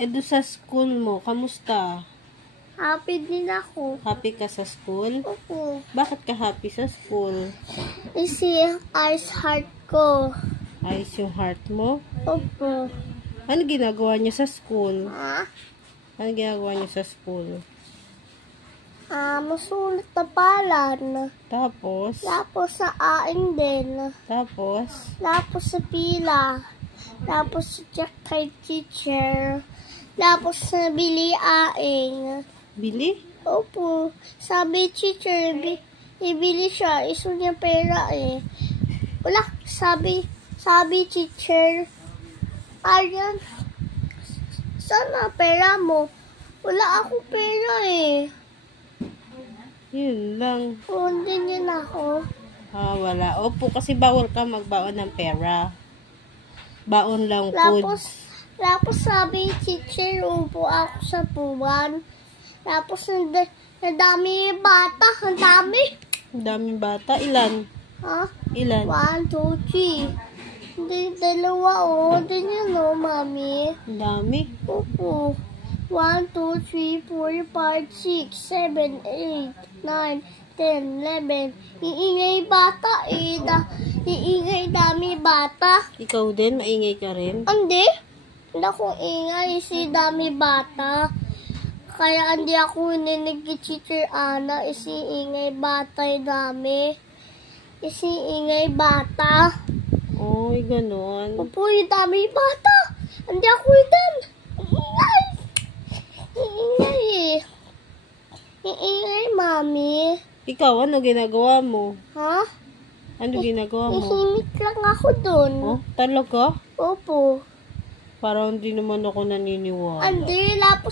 Doon sa school mo, kamusta? Happy din ako. Happy ka sa school? Opo. Bakit ka happy sa school? Kasi ice heart ko. Ayos yung heart mo? Opo. Ano ginagawa niyo sa school? Ha? Ano ginagawa niyo sa school? Masulit na palan. Tapos? Tapos sa aing din. Tapos? Tapos sa pila. Tapos sa check kay teacher. Tapos nabili aing. Bili? Opo. Sabi teacher, ibili siya. Iso niya pera eh. Wala. Sabi teacher, ayan, sana pera mo. Wala akong pera eh. Yun lang. Hindi niya na ako. Wala. Opo, kasi bawal ka magbaon ng pera. Baon lang food. Tapos sabi teacher, upo ako sa puwan. Tapos nadami bata. Ang dami. Ang daming bata. Ilan? Ha? Ilan? 1, 2, 3. Hindi, dalawa oh. Hindi niya no, mami. Ang dami. Opo. 1, 2, 3, 4, 5, 6, 7, 8, 9, 10, 11. Iingay bata eh. Iingay dami bata. Ikaw din, maingay ka rin? Hindi. Hindi ako ingay. Si dami bata. Kaya hindi ako ninig Teacher Ana. Isi ingay bata yung dami. Isi ingay bata. Oy, ganon. Opo, yung dami bata. Hindi ako itan. Ingay. Iingay eh. Iingay, mami. Ikaw, ano ginagawa mo? Ha? Ano ginagawa mo? Ihimik lang ako dun. Oh, talaga? Opo. Parang hindi naman ako naniniwala. Hindi, lapos